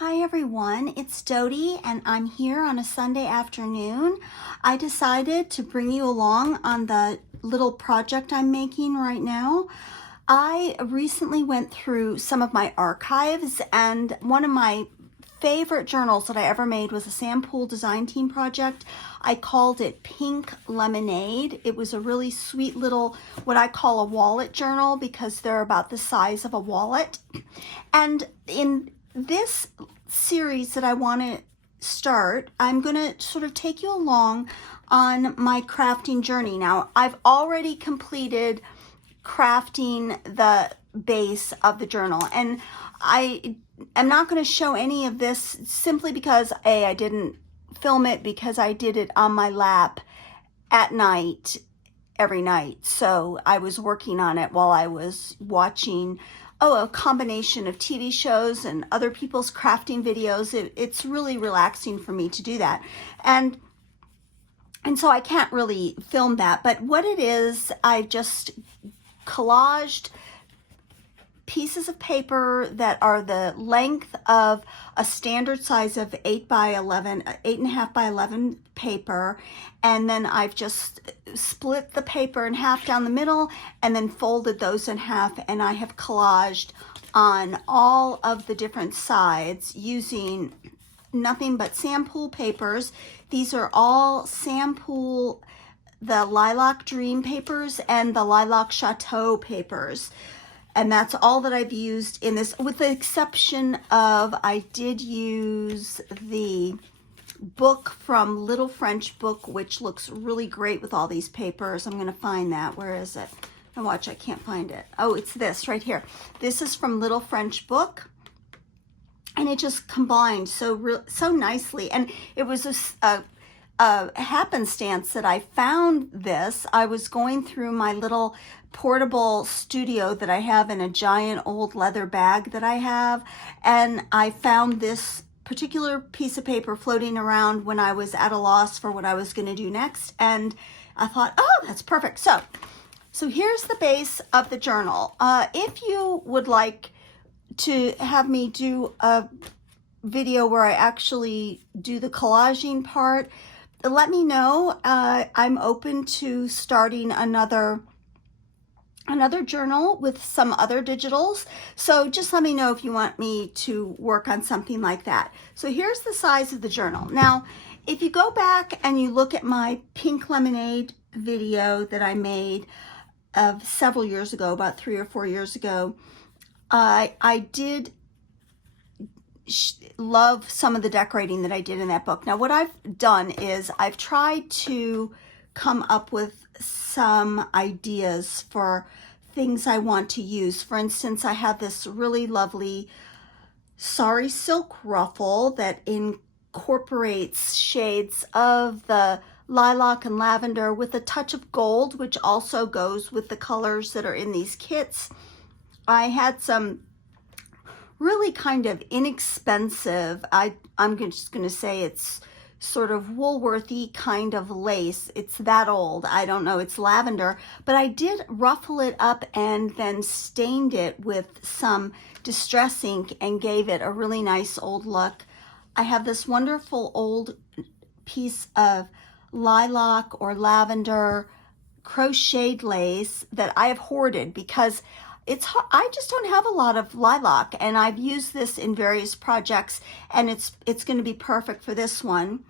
Hi everyone, it's Dodie and I'm here on a Sunday afternoon. I decided to bring you along on the little project I'm making right now. I recently went through some of my archives, and one of my favorite journals that I ever made was a Sam Poole Design Project. I called it Pink Lemonade. It was a really sweet little, what I call a wallet journal, because they're about the size of a wallet. And in this series that I want to start, I'm going to sort of take you along on my crafting journey. Now, I've already completed crafting the base of the journal, and I'm not going to show any of this simply because I didn't film it, because I did it on my lap at night every night. So I was working on it while I was watching a combination of TV shows and other people's crafting videos. It's really relaxing for me to do that. And so I can't really film that, but what it is, I just collaged pieces of paper that are the length of a standard size of 8.5 by 11 paper, and then I've just split the paper in half down the middle and then folded those in half, and I have collaged on all of the different sides using nothing but Sam Poole papers. These are all Sam Poole, the Lilac Dream papers and the Lilac Chateau papers. And that's all that I've used in this, with the exception of I did use the book from Little French Book, which looks really great with all these papers. I'm going to find that. Where is it? And watch, I can't find it. Oh, it's this right here. This is from Little French Book, and it just combined so nicely. And it was a happenstance that I found this. I was going through my little portable studio that I have in a giant old leather bag that I have, and I found this particular piece of paper floating around when I was at a loss for what I was going to do next, and I thought, oh, that's perfect. So here's the base of the journal. If you would like to have me do a video where I actually do the collaging part, let me know. I'm open to starting another journal with some other digitals. So just let me know if you want me to work on something like that. So here's the size of the journal. Now, if you go back and you look at my Pink Lemonade video that I made of several years ago, about 3 or 4 years ago, I did love some of the decorating that I did in that book. Now, what I've done is I've tried to come up with some ideas for things I want to use. For instance, I have this really lovely sari silk ruffle that incorporates shades of the lilac and lavender with a touch of gold, which also goes with the colors that are in these kits. I had some really kind of inexpensive, I'm just going to say it's sort of Woolworthy kind of lace. It's that old. I don't know. It's lavender, but I did ruffle it up and then stained it with some distress ink and gave it a really nice old look. I have this wonderful old piece of lilac or lavender crocheted lace that I have hoarded because I just don't have a lot of lilac, and I've used this in various projects, and it's going to be perfect for this one.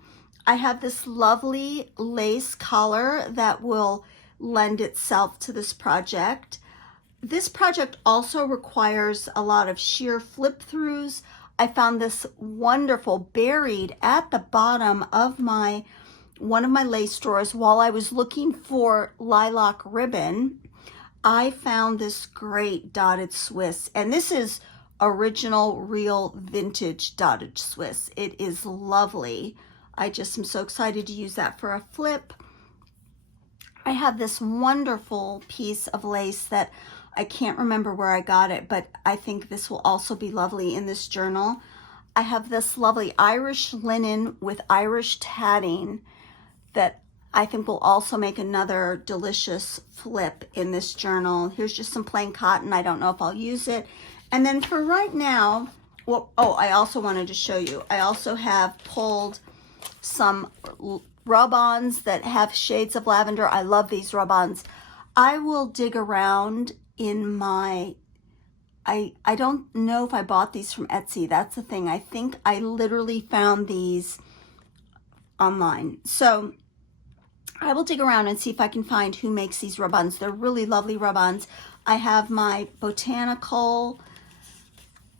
I have this lovely lace collar that will lend itself to this project. This project also requires a lot of sheer flip throughs. I found this wonderful buried at the bottom of one of my lace drawers while I was looking for lilac ribbon. I found this great dotted Swiss, and this is original, real, vintage dotted Swiss. It is lovely. I just am so excited to use that for a flip. I have this wonderful piece of lace that I can't remember where I got it, but I think this will also be lovely in this journal. I have this lovely Irish linen with Irish tatting that I think will also make another delicious flip in this journal. Here's just some plain cotton. I don't know if I'll use it. And then for right now, well, oh, I also wanted to show you, I also have pulled some rub-ons that have shades of lavender. I love these rub-ons. I will dig around in my, I don't know if I bought these from Etsy. That's the thing. I think I literally found these online. So I will dig around and see if I can find who makes these rub-ons. They're really lovely rub-ons. I have my botanical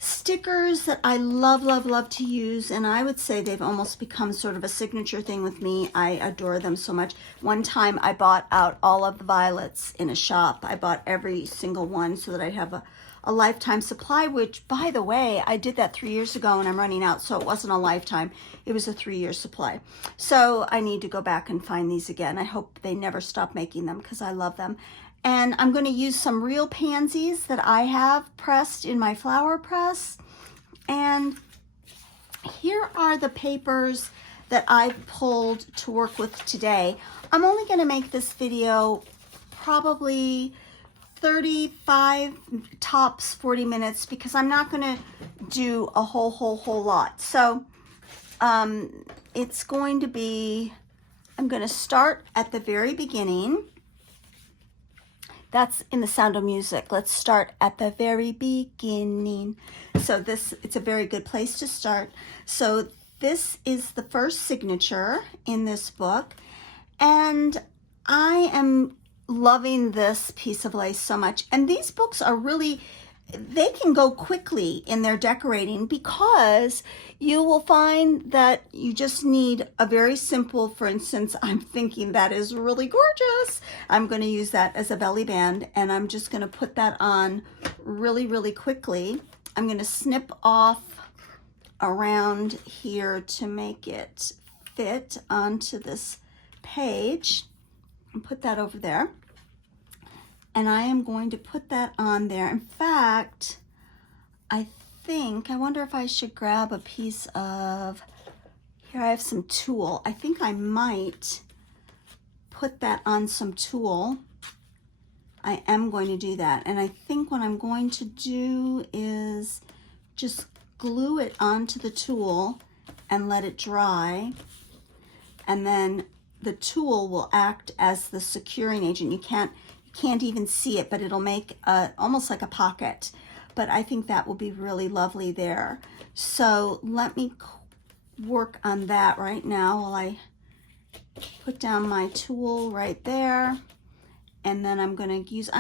stickers that I love, love, love to use, and I would say they've almost become sort of a signature thing with me. I adore them so much. One time I bought out all of the violets in a shop. I bought every single one so that I'd have a lifetime supply, which, by the way, I did that 3 years ago and I'm running out, so it wasn't a lifetime. It was a 3-year supply. So I need to go back and find these again. I hope they never stop making them because I love them. And I'm going to use some real pansies that I have pressed in my flower press. And here are the papers that I pulled to work with today. I'm only going to make this video probably 35 tops 40 minutes because I'm not going to do a whole lot. So it's going to be, I'm going to start at the very beginning. That's in The Sound of Music. Let's start at the very beginning. So it's a very good place to start. So this is the first signature in this book. And I am loving this piece of lace so much. And these books are really, they can go quickly in their decorating because you will find that you just need a very simple, for instance, I'm thinking that is really gorgeous. I'm going to use that as a belly band and I'm just going to put that on really, really quickly. I'm going to snip off around here to make it fit onto this page and put that over there. And I am going to put that on there. In fact, I wonder if I should grab a piece of, here I have some tulle. I think I might put that on some tulle. I am going to do that. And I think what I'm going to do is just glue it onto the tulle and let it dry. And then the tulle will act as the securing agent. You can't even see it, but it'll make almost like a pocket. But I think that will be really lovely there. So let me work on that right now while I put down my tulle right there. And then I'm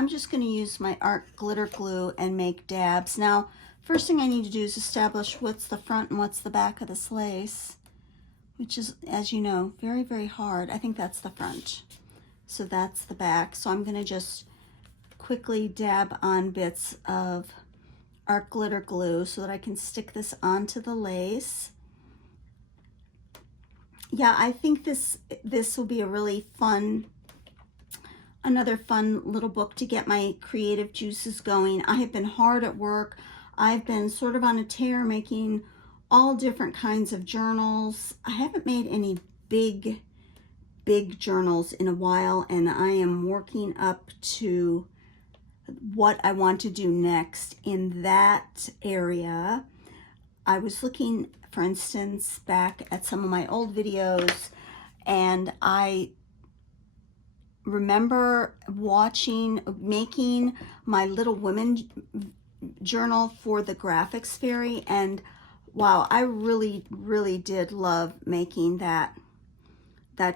just going to use my art glitter glue and make dabs. Now, first thing I need to do is establish what's the front and what's the back of this lace, which is, as you know, very, very hard. I think that's the front. So that's the back. So I'm going to just quickly dab on bits of art glitter glue so that I can stick this onto the lace. Yeah, I think this will be a really fun, another fun little book to get my creative juices going. I have been hard at work. I've been sort of on a tear making all different kinds of journals. I haven't made any big journals in a while, and I am working up to what I want to do next in that area. I was looking, for instance, back at some of my old videos, and I remember making my Little Women journal for the Graphics Fairy, and wow, I really, really did love making that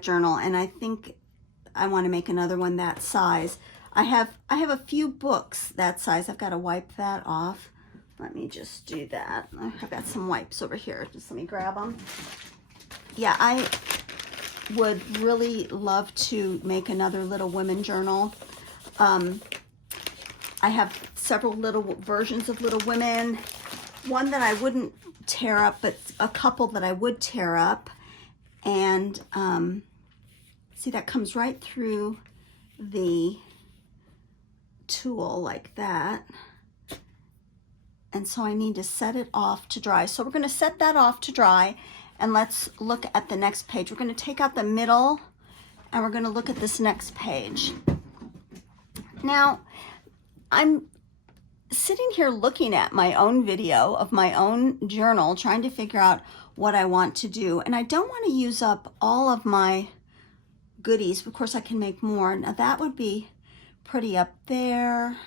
journal, and I think I want to make another one that size. I have a few books that size. I've got to wipe that off. Let me just do that. I've got some wipes over here. Just let me grab them. Yeah, I would really love to make another Little Women journal. I have several little versions of Little Women. One that I wouldn't tear up, but a couple that I would tear up. And see, that comes right through the tulle like that. And so I need to set it off to dry. So we're going to set that off to dry, and let's look at the next page. We're going to take out the middle and we're going to look at this next page. Now, I'm sitting here looking at my own video of my own journal, trying to figure out what I want to do. And I don't want to use up all of my goodies. Of course, I can make more. Now that would be pretty up there.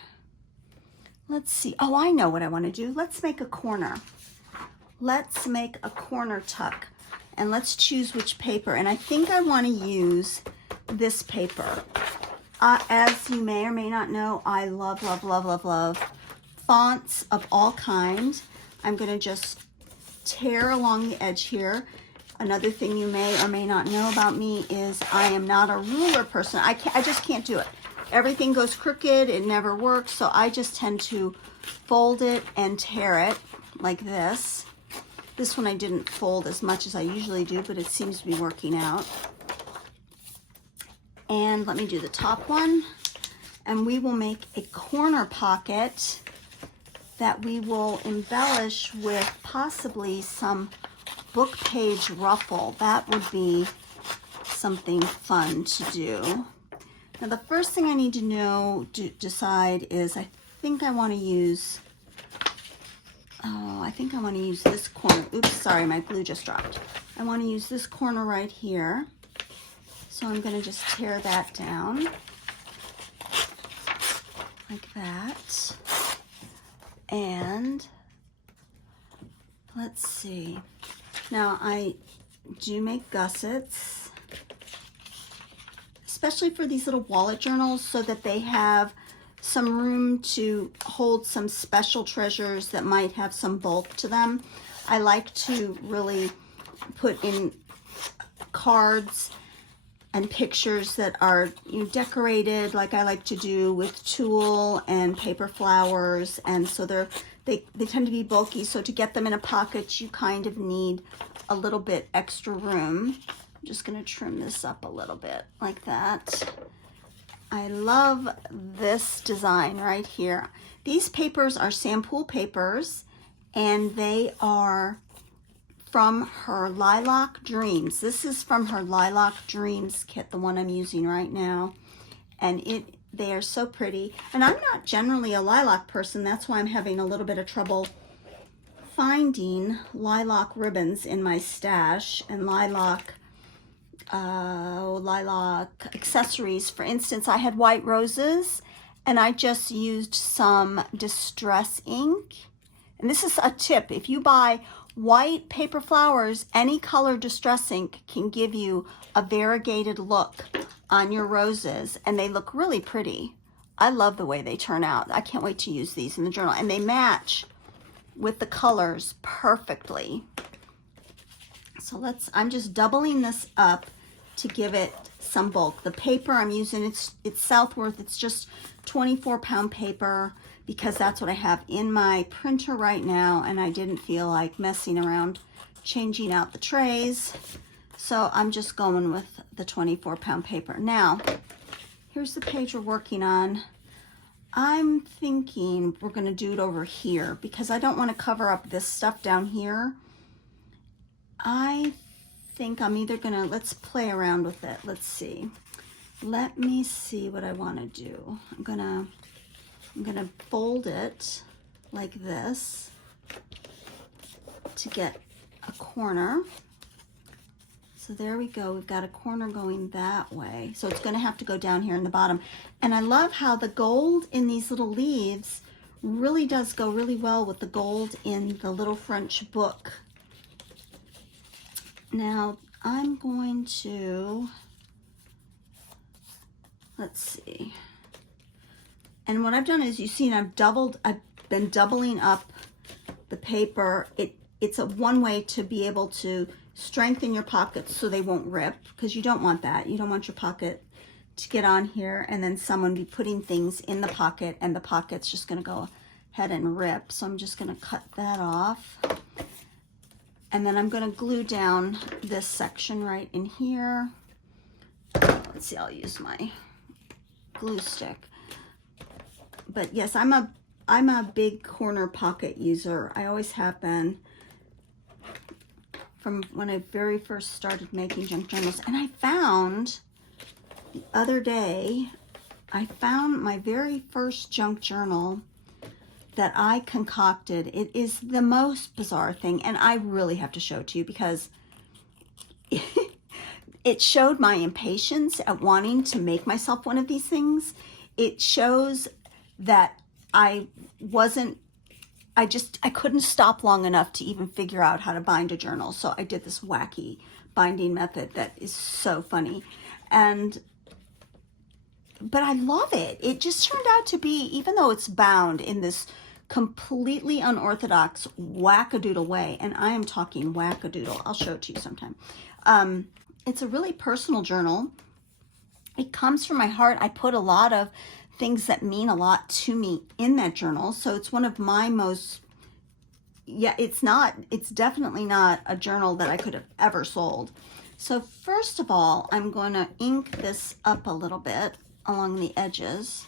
Let's see. Oh, I know what I want to do. Let's make a corner. Let's make a corner tuck. And let's choose which paper. And I think I want to use this paper. As you may or may not know, I love, love, love, love, love fonts of all kinds. I'm going to just tear along the edge here. Another thing you may or may not know about me is I am not a ruler person. I just can't do it. Everything goes crooked. It never works. So I just tend to fold it and tear it like this. This one I didn't fold as much as I usually do, but it seems to be working out. And let me do the top one. And we will make a corner pocket that we will embellish with possibly some book page ruffle. That would be something fun to do. Now the first thing I need to decide is I think I want to use, I think I want to use this corner. Oops, sorry, my glue just dropped. I want to use this corner right here. So I'm going to just tear that down like that. And let's see. Now I do make gussets, especially for these little wallet journals, so that they have some room to hold some special treasures that might have some bulk to them. I like to really put in cards and pictures that are decorated, like I like to do with tulle and paper flowers, and so they tend to be bulky. So to get them in a pocket, you kind of need a little bit extra room. I'm just going to trim this up a little bit like that. I love this design right here. These papers are Sam Poole papers, and they are from her Lilac Dreams. This is from her Lilac Dreams kit, the one I'm using right now. And they are so pretty. And I'm not generally a lilac person. That's why I'm having a little bit of trouble finding lilac ribbons in my stash and lilac accessories. For instance, I had white roses and I just used some distress ink. And this is a tip. If you buy white paper flowers, any color distress ink can give you a variegated look on your roses, and they look really pretty. I love the way they turn out. I can't wait to use these in the journal, and they match with the colors perfectly. So I'm just doubling this up to give it some bulk. The paper I'm using, it's Southworth. It's just 24-pound paper, because that's what I have in my printer right now, and I didn't feel like messing around changing out the trays. So I'm just going with the 24-pound paper. Now, here's the page we're working on. I'm thinking we're going to do it over here because I don't want to cover up this stuff down here. I think I'm either going to, let's play around with it. Let's see. Let me see what I want to do. I'm gonna fold it like this to get a corner. So there we go. We've got a corner going that way. So it's going to have to go down here in the bottom. And I love how the gold in these little leaves really does go really well with the gold in the little French book. Now I'm going to, let's see. And what I've done is, you see, I've been doubling up the paper. It's one way to be able to strengthen your pockets so they won't rip, because you don't want that. You don't want your pocket to get on here and then someone be putting things in the pocket and the pocket's just going to go ahead and rip. So I'm just going to cut that off. And then I'm going to glue down this section right in here. Let's see, I'll use my glue stick. But yes, I'm a big corner pocket user. I always have been from when I very first started making junk journals. And I found the other day, I found my very first junk journal that I concocted. It is the most bizarre thing, and I really have to show it to you because it showed my impatience at wanting to make myself one of these things. It shows that I couldn't stop long enough to even figure out how to bind a journal. So I did this wacky binding method that is so funny. But I love it. It just turned out to be, even though it's bound in this completely unorthodox wackadoodle way, and I am talking wackadoodle. I'll show it to you sometime. It's a really personal journal. It comes from my heart. I put a lot of things that mean a lot to me in that journal. So it's one of my most, it's definitely not a journal that I could have ever sold. So first of all, I'm going to ink this up a little bit along the edges.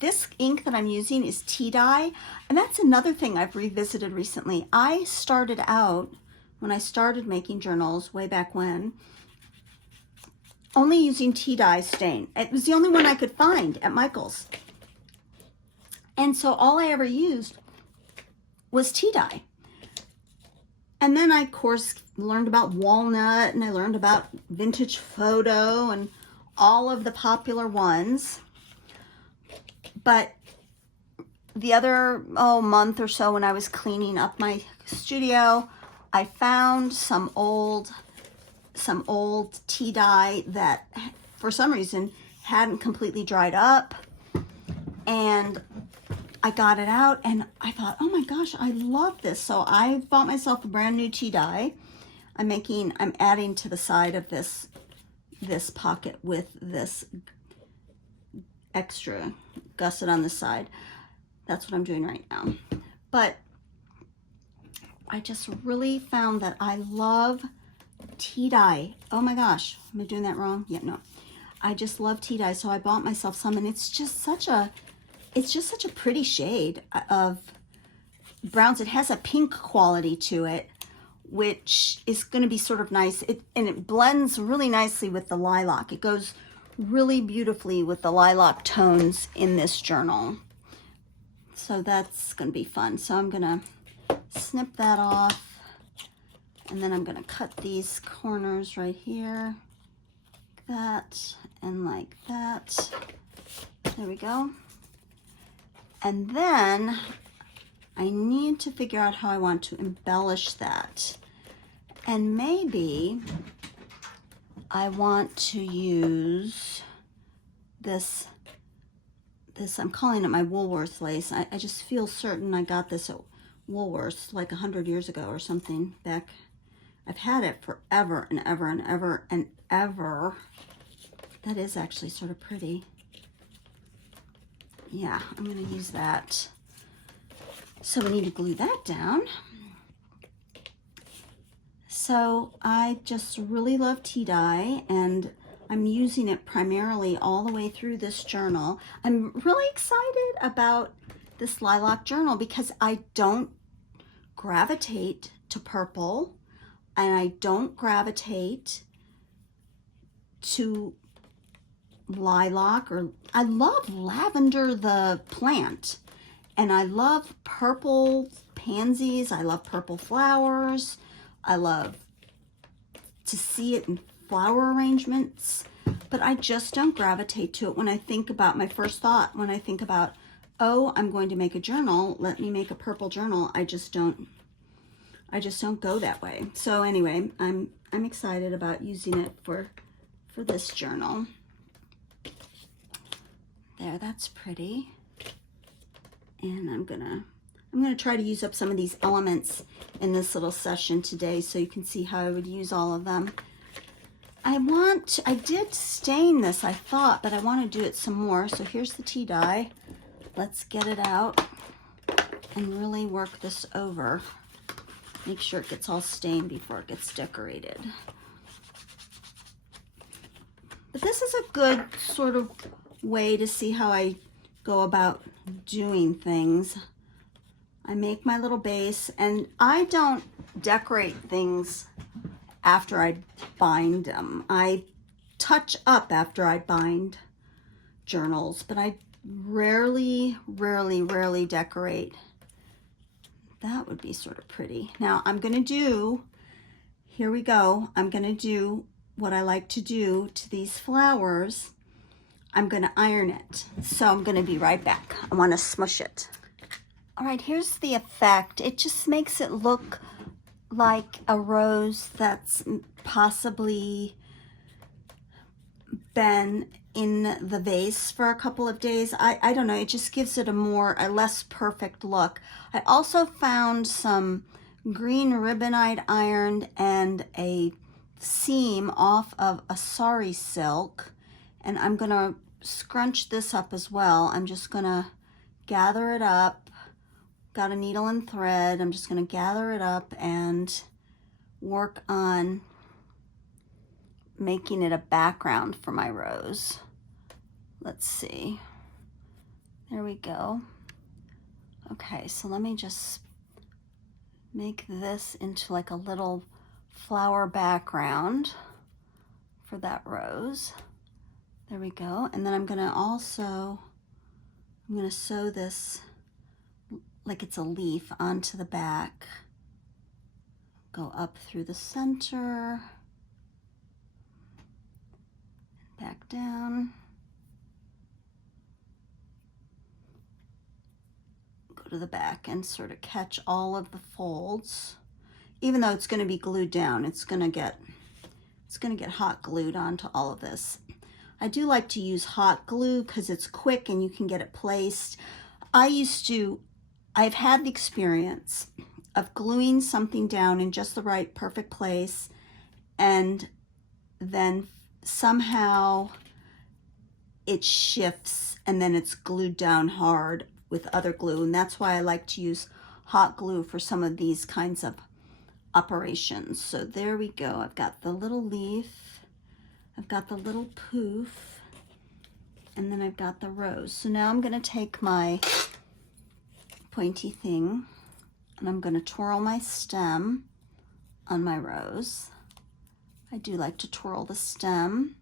This ink that I'm using is tea dye, and that's another thing I've revisited recently. I started out, when I started making journals way back when, only using tea dye stain. It was the only one I could find at Michael's. And so all I ever used was tea dye. And then I, of course, learned about walnut, and I learned about vintage photo and all of the popular ones. But the other month or so, when I was cleaning up my studio, I found some old tea dye that for some reason hadn't completely dried up, and I got it out and I thought, oh my gosh, I love this. So I bought myself a brand new tea dye. I'm adding to the side of this pocket with this extra gusset on the side. That's what I'm doing right now. But I just really found that I love tea dye. Oh my gosh, am I doing that wrong? Yeah, no. I just love tea dye, so I bought myself some, and it's just such a pretty shade of browns. It has a pink quality to it, which is going to be sort of nice. And it blends really nicely with the lilac. It goes really beautifully with the lilac tones in this journal. So that's going to be fun. So I'm going to snip that off, and then I'm going to cut these corners right here, like that, and like that. There we go. And then I need to figure out how I want to embellish that. And maybe I want to use this, I'm calling it my Woolworth lace. I just feel certain I got this at Woolworths like 100 years ago or something back. I've had it forever and ever and ever and ever. That is actually sort of pretty. Yeah, I'm going to use that. So we need to glue that down. So I just really love tea dye, and I'm using it primarily all the way through this journal. I'm really excited about this lilac journal because I don't gravitate to purple, and I don't gravitate to lilac, or I love lavender the plant, and I love purple pansies. I love purple flowers. I love to see it in flower arrangements, but I just don't gravitate to it. When I think about my first thought, when I think about, oh, I'm going to make a journal, let me make a purple journal, I just don't go that way. So anyway, I'm excited about using it for this journal. There, that's pretty. And I'm gonna try to use up some of these elements in this little session today so you can see how I would use all of them. I did stain this, I thought, but I want to do it some more. So here's the tea dye. Let's get it out and really work this over. Make sure it gets all stained before it gets decorated. But this is a good sort of way to see how I go about doing things. I make my little base, and I don't decorate things after I bind them. I touch up after I bind journals, but I rarely decorate. That would be sort of pretty. Now I'm gonna do, here we go, I'm gonna do what I like to do to these flowers. I'm gonna iron it. So I'm gonna be right back. I wanna smush it. All right, here's the effect. It just makes it look like a rose that's possibly been in the vase for a couple of days. I don't know, it just gives it a less perfect look. I also found some green ribbon I'd ironed and a seam off of a sari silk, and I'm gonna scrunch this up as well. I'm just gonna gather it up. Got a needle and thread. I'm just gonna gather it up and work on making it a background for my rose. Let's see. There we go. Okay, so let me just make this into like a little flower background for that rose. There we go. And then I'm gonna sew this like it's a leaf onto the back. Go up through the center, back down, go to the back and sort of catch all of the folds. Even though it's going to be glued down, it's going to get hot glued onto all of this. I do like to use hot glue because it's quick and you can get it placed. I've had the experience of gluing something down in just the right perfect place, and then somehow it shifts and then it's glued down hard with other glue. And that's why I like to use hot glue for some of these kinds of operations. So there we go. I've got the little leaf, I've got the little poof, and then I've got the rose. So now I'm going to take my pointy thing and I'm going to twirl my stem on my rose. I do like to twirl the stem.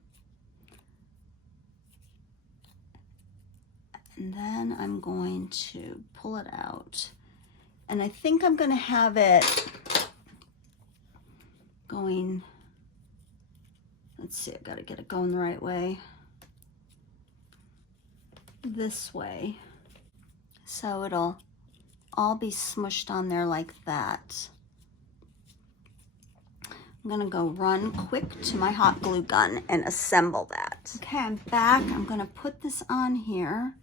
And then I'm going to pull it out. And I think I'm going to have it going, let's see, I've got to get it going the right way. This way. So it'll all be smushed on there like that. I'm gonna go run quick to my hot glue gun and assemble that. Okay, I'm back. I'm gonna put this on here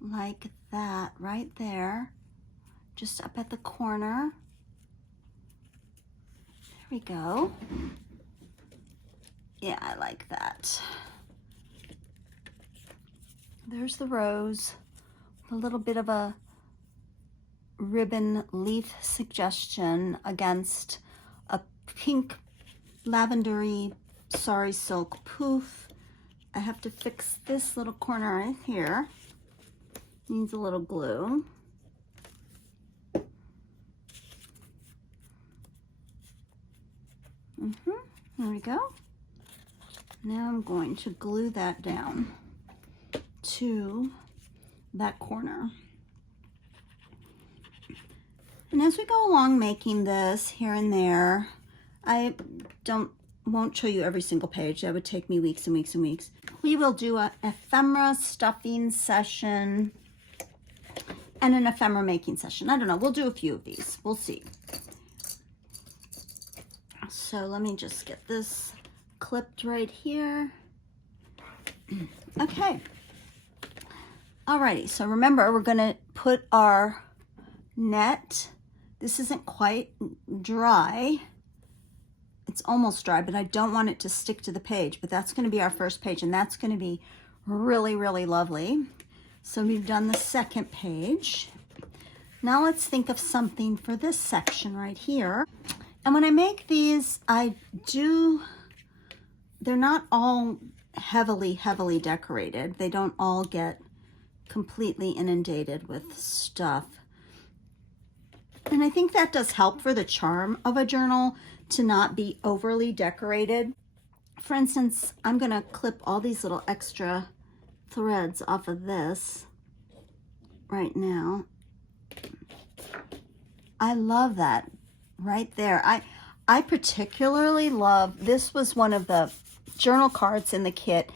like that, right there, just up at the corner. There we go. Yeah, I like that. There's the rose, a little bit of a ribbon leaf suggestion against a pink lavendery sari silk poof. I have to fix this little corner right here. Needs a little glue. There we go. Now I'm going to glue that down to that corner. And as we go along making this here and there, I won't show you every single page. That would take me weeks and weeks and weeks. We will do an ephemera stuffing session and an ephemera making session. I don't know, we'll do a few of these. We'll see. So let me just get this clipped right here. Okay. Alrighty, so remember we're gonna put our net. This isn't quite dry. It's almost dry, but I don't want it to stick to the page, but that's gonna be our first page, and that's gonna be really, really lovely. So we've done the second page. Now let's think of something for this section right here. And when I make these, they're not all heavily decorated. They don't all get completely inundated with stuff. And I think that does help for the charm of a journal to not be overly decorated. For instance, I'm gonna clip all these little extra threads off of this. right now. I love that right there. I particularly love, this was one of the journal cards in the kit.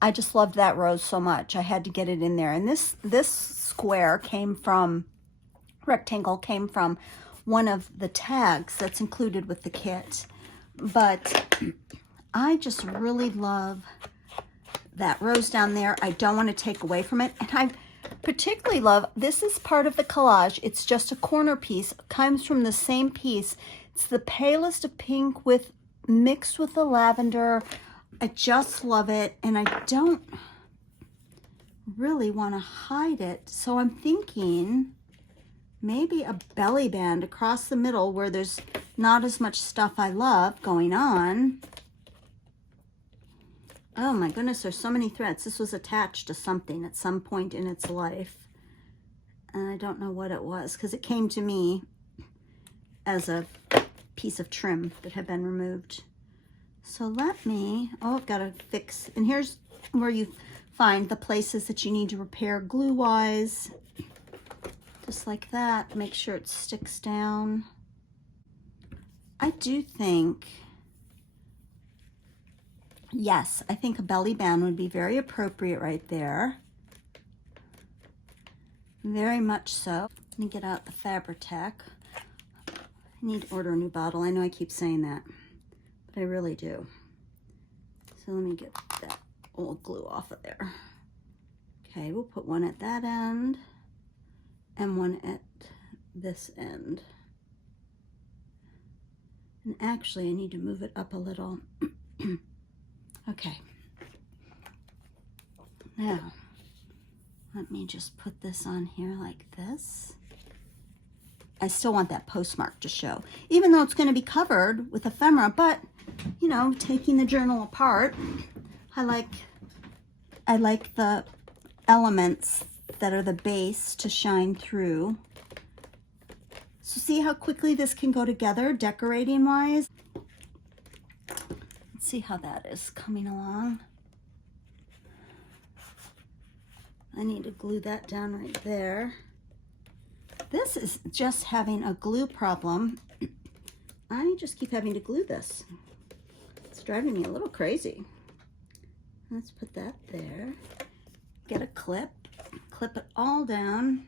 I just loved that rose so much. I had to get it in there. And this square came from, rectangle came from one of the tags that's included with the kit. But I just really love that rose down there. I don't want to take away from it. And I particularly love, this is part of the collage. It's just a corner piece. It comes from the same piece. It's the palest of pink with mixed with the lavender. I just love it. And I don't really want to hide it. So I'm thinking maybe a belly band across the middle where there's not as much stuff I love going on. Oh my goodness, there's so many threads. This was attached to something at some point in its life. And I don't know what it was because it came to me as a piece of trim that had been removed. So let me, oh, I've got to fix, and here's where you find the places that you need to repair glue-wise. Just like that, make sure it sticks down. I do think, yes, I think a belly band would be very appropriate right there. Very much so. Let me get out the Fabri-Tac. I need to order a new bottle. I know I keep saying that, but I really do. So let me get that old glue off of there. Okay, we'll put one at that end and one at this end. And actually, I need to move it up a little. Okay. Now, let me just put this on here like this. I still want that postmark to show, even though it's going to be covered with ephemera, but, you know, taking the journal apart, I like the elements that are the base to shine through. So see how quickly this can go together, decorating wise? Let's see how that is coming along. I need to glue that down right there. This is just having a glue problem. I just keep having to glue this. It's driving me a little crazy. Let's put that there. Get a clip, clip it all down.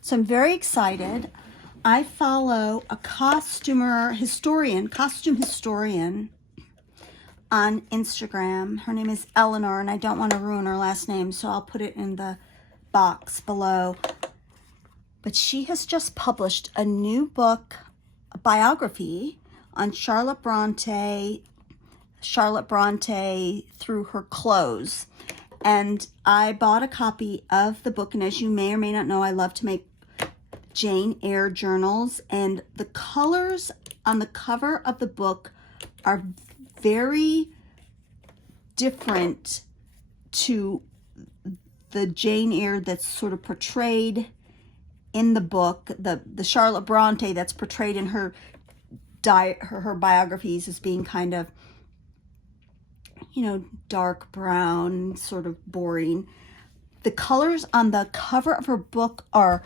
So I'm very excited. I follow a costume historian on Instagram. Her name is Eleanor, and I don't want to ruin her last name, so I'll put it in the box below. But she has just published a new book, a biography on Charlotte Bronte through her clothes. And I bought a copy of the book, and as you may or may not know, I love to make Jane Eyre journals, and the colors on the cover of the book are very different to the Jane Eyre that's sort of portrayed in the book, the Charlotte Bronte that's portrayed in her biographies as being kind of, you know, dark brown, sort of boring. The colors on the cover of her book are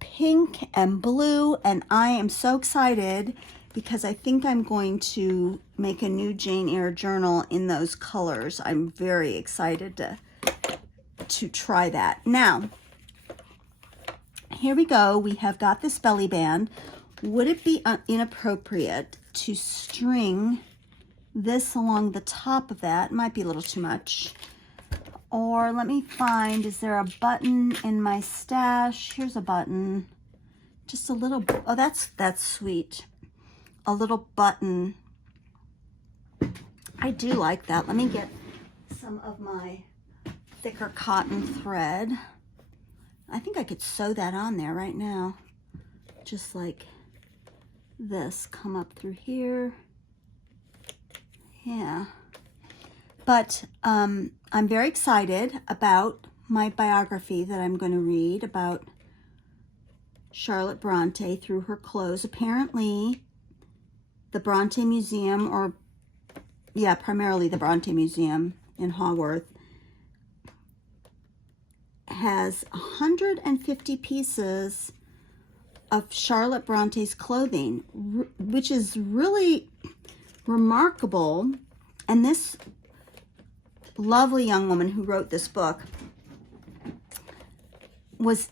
pink and blue, and I am so excited because I think I'm going to make a new Jane Eyre journal in those colors. I'm very excited to try that. Now, here we go. We have got this belly band. Would it be inappropriate to string this along the top of that? It might be a little too much. Or let me find, is there a button in my stash? Here's a button. Just a little, oh, that's sweet. A little button. I do like that. Let me get some of my thicker cotton thread. I think I could sew that on there right now. Just like this, come up through here. Yeah. But I'm very excited about my biography that I'm going to read about Charlotte Bronte through her clothes. Apparently, the Bronte Museum, or yeah, primarily the Bronte Museum in Haworth, has 150 pieces of Charlotte Bronte's clothing, which is really remarkable. And this lovely young woman who wrote this book was,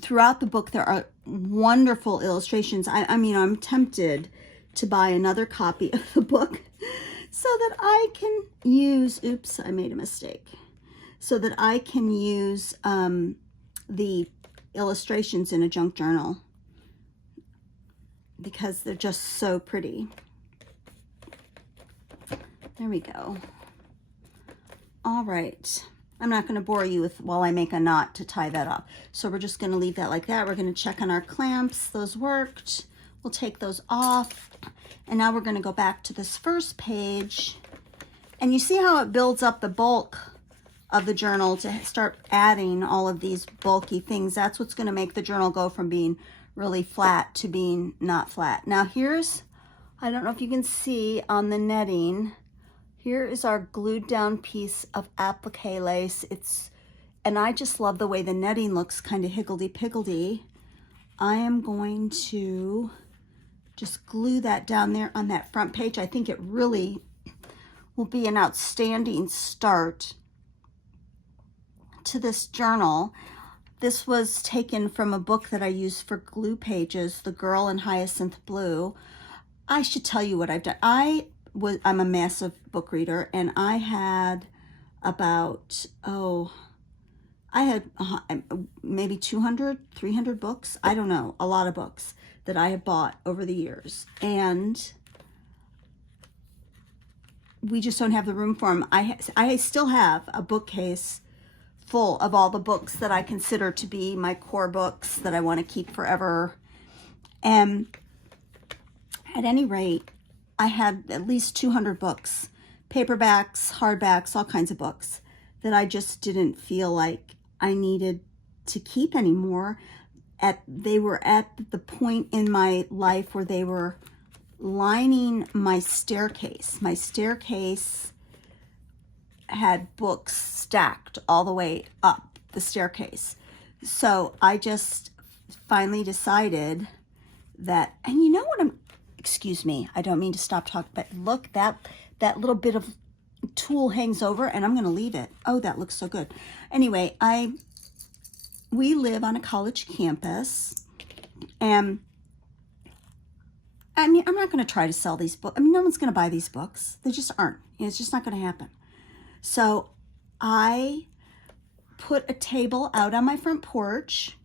throughout the book, there are wonderful illustrations. I mean, I'm tempted to buy another copy of the book so that I can use, oops, I made a mistake, so that I can use the illustrations in a junk journal, because they're just so pretty. There we go. All right. I'm not going to bore you with while I make a knot to tie that up. So we're just going to leave that like that. We're going to check on our clamps. Those worked. We'll take those off. And now we're going to go back to this first page. And you see how it builds up the bulk of the journal to start adding all of these bulky things. That's what's going to make the journal go from being really flat to being not flat. Now here's, I don't know if you can see on the netting, here is our glued down piece of applique lace. And I just love the way the netting looks, kind of higgledy-piggledy. I am going to just glue that down there on that front page. I think it really will be an outstanding start to this journal. This was taken from a book that I use for glue pages, The Girl in Hyacinth Blue. I should tell you what I've done. I'm a massive book reader, and I had about, I had maybe 200, 300 books. I don't know, a lot of books that I have bought over the years. And we just don't have the room for them. I still have a bookcase full of all the books that I consider to be my core books that I want to keep forever. And at any rate, I had at least 200 books, paperbacks, hardbacks, all kinds of books that I just didn't feel like I needed to keep anymore. They were at the point in my life where they were lining my staircase. My staircase had books stacked all the way up the staircase. So I just finally decided that, and you know what excuse me, I don't mean to stop talking, but look, that little bit of tulle hangs over, and I'm going to leave it. Oh, that looks so good. Anyway, we live on a college campus, and I mean, I'm not going to try to sell these books. I mean, no one's going to buy these books. They just aren't. It's just not going to happen. So I put a table out on my front porch,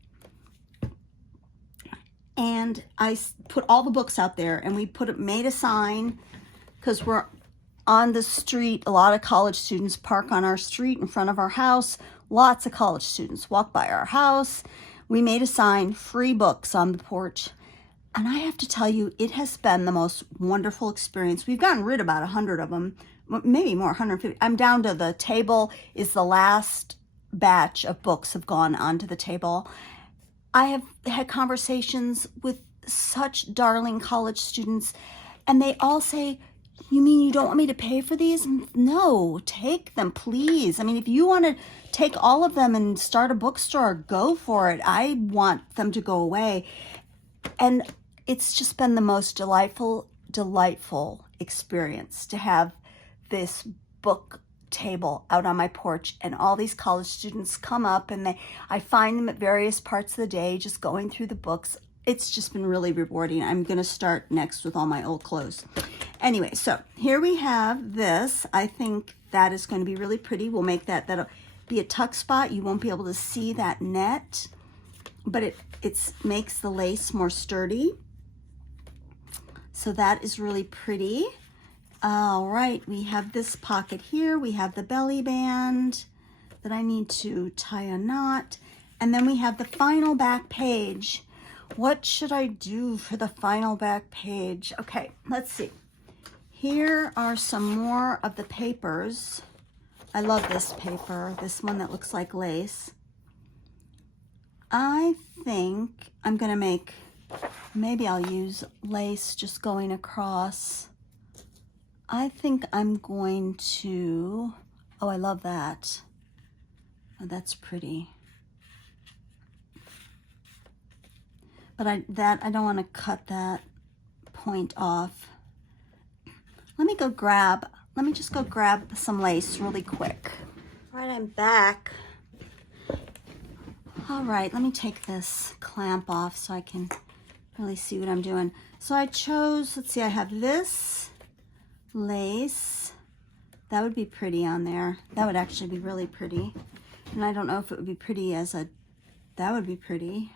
and I put all the books out there, and we made a sign, because we're on the street. A lot of college students park on our street in front of our house. Lots of college students walk by our house. We made a sign, free books on the porch. And I have to tell you, it has been the most wonderful experience. We've gotten rid of about 100 of them, maybe more, 150. I'm down to the table is the last batch of books have gone onto the table. I have had conversations with such darling college students, and they all say, you mean you don't want me to pay for these? No, take them, please. I mean, if you want to take all of them and start a bookstore, go for it. I want them to go away. And it's just been the most delightful experience to have this book table out on my porch, and all these college students come up, and I find them at various parts of the day just going through the books. It's just been really rewarding. I'm going to start next with all my old clothes. Anyway, so here we have this. I think that is going to be really pretty. We'll make that'll be a tuck spot. You won't be able to see that net, but it makes the lace more sturdy. So that is really pretty. All right, we have this pocket here. We have the belly band that I need to tie a knot. And then we have the final back page. What should I do for the final back page? Okay, let's see. Here are some more of the papers. I love this paper, this one that looks like lace. I think I'm gonna maybe I'll use lace just going across. I think I'm going to, oh, I love that. Oh, that's pretty. but I don't want to cut that point off. Let me just go grab some lace really quick. All right, I'm back. All right, let me take this clamp off so I can really see what I'm doing. So I chose, let's see, I have this lace. That would be pretty on there. That would actually be really pretty. And I don't know if it would be pretty as a, that would be pretty.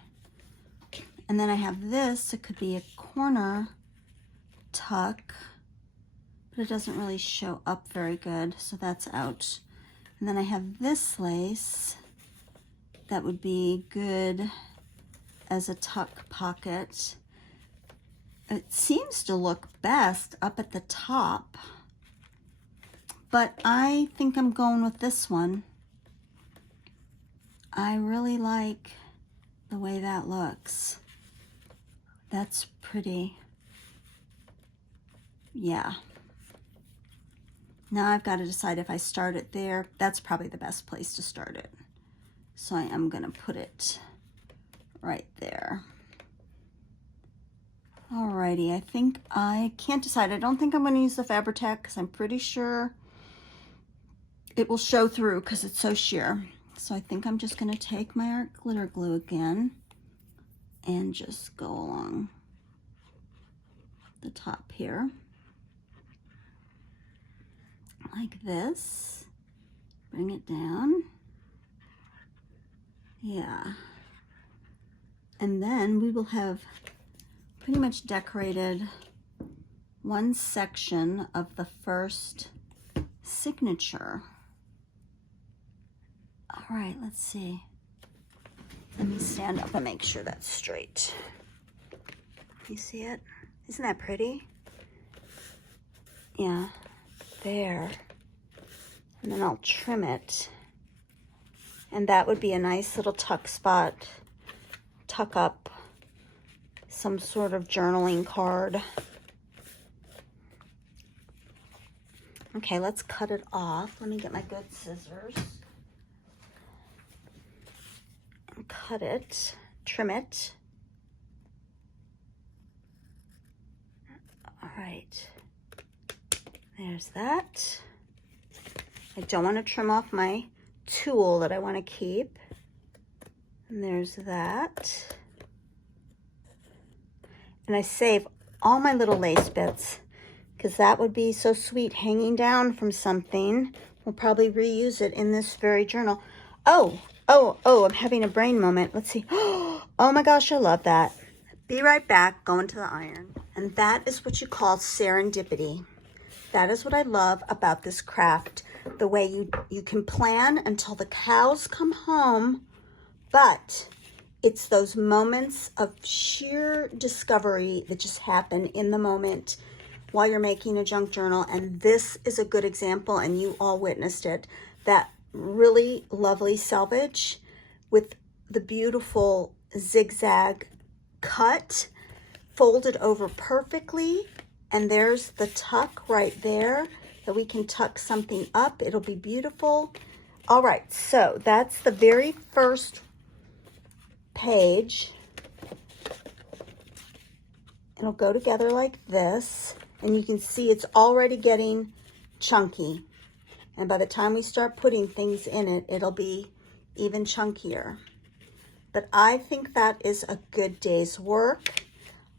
And then I have this, it could be a corner tuck, but it doesn't really show up very good, so that's out. And then I have this lace that would be good as a tuck pocket. It seems to look best up at the top, but I think I'm going with this one. I really like the way that looks. That's pretty. Yeah. Now I've got to decide if I start it there. That's probably the best place to start it. So I am going to put it right there. Alrighty, I think I can't decide. I don't think I'm going to use the Fabri-Tac because I'm pretty sure it will show through because it's so sheer. So I think I'm just going to take my art glitter glue again and just go along the top here like this. Bring it down. Yeah. And then we will have pretty much decorated one section of the first signature. All right, let's see. Let me stand up and make sure that's straight. You see it? Isn't that pretty? Yeah, there. And then I'll trim it. And that would be a nice little tuck spot. Tuck up some sort of journaling card. Okay, let's cut it off. Let me get my good scissors. And cut it, trim it. All right, there's that. I don't want to trim off my tool that I want to keep. And there's that. And I save all my little lace bits because that would be so sweet hanging down from something. We'll probably reuse it in this very journal. Oh, I'm having a brain moment. Let's see. Oh my gosh, I love that. Be right back, going to the iron. And that is what you call serendipity. That is what I love about this craft. The way you can plan until the cows come home, but it's those moments of sheer discovery that just happen in the moment while you're making a junk journal. And this is a good example, and you all witnessed it. That really lovely selvage with the beautiful zigzag cut, folded over perfectly. And there's the tuck right there that we can tuck something up. It'll be beautiful. All right, so that's the very first page. It'll go together like this, and you can see it's already getting chunky. And by the time we start putting things in it, it'll be even chunkier. But I think that is a good day's work.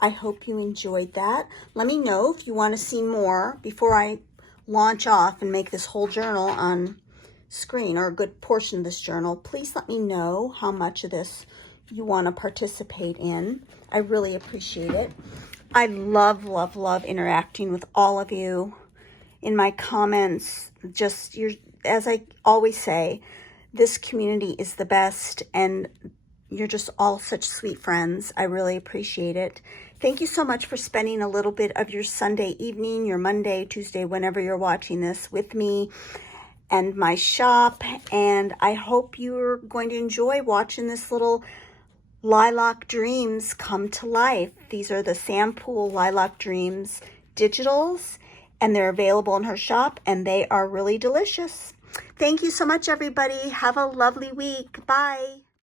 I hope you enjoyed that. Let me know if you want to see more before I launch off and make this whole journal on screen, or a good portion of this journal. Please let me know how much of this you want to participate in. I really appreciate it. I love, love, love interacting with all of you in my comments. Just, as I always say, this community is the best, and you're just all such sweet friends. I really appreciate it. Thank you so much for spending a little bit of your Sunday evening, your Monday, Tuesday, whenever you're watching this, with me and my shop. And I hope you're going to enjoy watching this little Lilac Dreams come to life. These are the Sam Poole Lilac Dreams digitals, and they're available in her shop, and they are really delicious. Thank you so much, everybody. Have a lovely week. Bye.